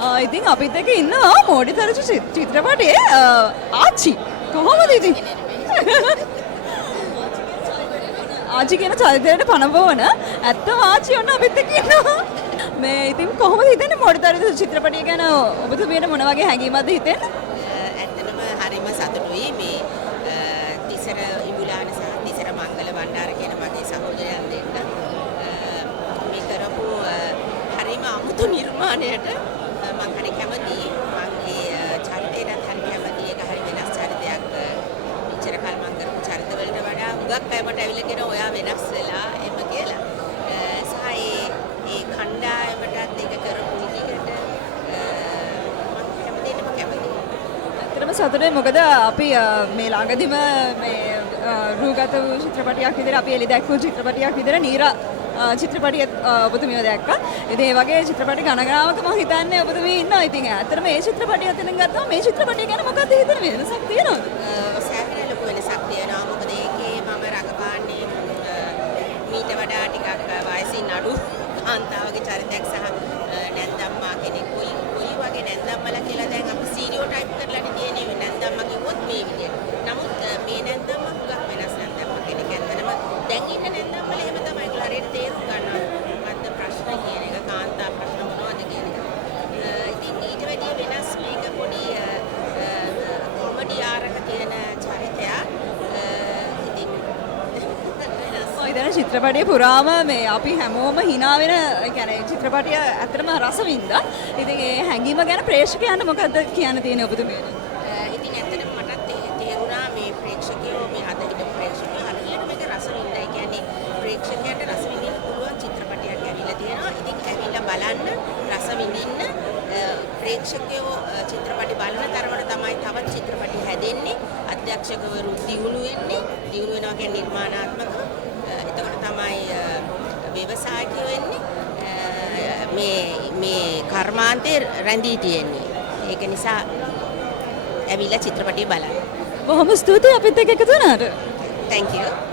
ඉතින් අපිත් එක්ක ඉන්නවා මෝඩි තරචු චිත්‍රපටයේ ආච්චි. කොහොමද ඉතින්? ආච්චි කියන චරිතයට පනවන ඇත්තම ආච්චි ඔන්න අපිත් එක්ක ඉන්නවා. මේ ඉතින් කොහොමද හිතන්නේ මෝඩි තරචු චිත්‍රපටය ගැන ඔබතුමියට මොන වගේ හැඟීමක්ද හිතෙන්නේ? ඇත්තටම හරිම සතුටුයි මේ තිසර ඉඹුලාන සහ තිසර මංගල බණ්ඩාර කියන මගේ සහෝදරයන් දෙන්න මේ කරපු හරිම අමුතු නිර්මාණයට මම හරි කැමතියි. මගේ චරිතයටත් හරි කැමතියි. ඒක හරි වෙනස් චරිතයක්. මෙච්චර කල් මම කරපු චරිතවලට වඩා හුඟක් අය මට ඇවිල්ලා කියන ඔයා වෙනස් වෙලා එම කියලා. සහ ඒ කණ්ඩායමටත් ඒක කරපු විදිහට ඇත්තටම සතුටුයි මොකද අපි මේ ළඟදිම මේ රූගත වූ චිත්‍රපටයක් විදිහට අපි එලි දැක්වූ චිත්‍රපටයක් විදිහට නීරා චිත්‍රපටිය ඔබතුමිය දැක්කා. ඉතින් ඒ වගේ චිත්‍රපටි ගණනාවක මම හිතන්නේ ඔබතුමිය ඉන්නවා. ඉතින් ඇත්තටම මේ චිත්‍රපටිය අතරින් ගත්තම මේ චිත්‍රපටිය ගැන මොකක්ද හිතන්නේ? වෙනසක් තියෙනවද? සෑහෙන ලොකු වෙනසක් තියෙනවා. මොකද ඒකේ මම රඟපාන්නේ මීට වඩා ටිකක් වයසින් අඩු කාන්තාවගේ චරිතයක් සහ නැන්දම්මා කෙනෙක්. කොයි වගේ නැන්දම්මලා කියලා දැන් අපි සීරියෝ ටයිප් කරලානේ තියෙන්නේ. නැන්දම්මා කිව්වොත් මේ විදියට. නමුත් මේ නැන්දම්මා හුඟක් වෙනස් නැන්දම්මා කෙනෙක්. ඇත්තටම දැන් ඉන්න නැන්දම්මලා එහෙම තමයි. ඒගොල්ලෝ හරියට තේරුම් ගන්නවා. මොකද්ද ප්‍රශ්න කියන එක, කාන්තා ප්‍රශ්න මොනවද කියන එක. ඉතින් ඊට වැඩිය වෙනස් මේක පොඩි කොමඩි ආරක තියෙන චරිතයක්. ඉතින් ඉතින් චිත්‍රපටිය පුරාම මේ අපි හැමෝම hina වෙන يعني චිත්‍රපටිය ඇත්තටම රස වින්දා. ඉතින් ඒ හැඟීම ගැන ප්‍රේක්ෂකයන්ට මොකද්ද කියන්න තියෙන්නේ ඔබතුමියට? ඉතින් ඇත්තටම මටත් තේරුණා මේ ප්‍රේක්ෂකයෝ මේ අද හිටපු ප්‍රේක්ෂකයෝ හරියට මේක රස වින්දා. ඒ කියන්නේ ප්‍රේක්ෂකයන්ට රස විඳින්න පුළුවන් චිත්‍රපටයක් ඇවිල්ලා තියෙනවා. ඉතින් ඇවිල්ලා බලන්න රස විඳින්න ප්‍රේක්ෂකයෝ චිත්‍රපටි බලන තරමට තමයි තවත් චිත්‍රපටි හැදෙන්නේ. අධ්‍යක්ෂකවරු දියුණු වෙන්නේ. දියුණු වෙනවා කියන්නේ නිර්මාණාත්මකව. එතකොට තමයි ව්‍යවසායකයෝ වෙන්නේ. මේ කර්මාන්තේ රැඳී තියෙන්නේ. ඒක නිසා ඇවිල්ලා චිත්‍රපටිය බලන්න. බොහොම ස්තුතියි අපිත් එක්ක එකතු වුණාට. Thank you.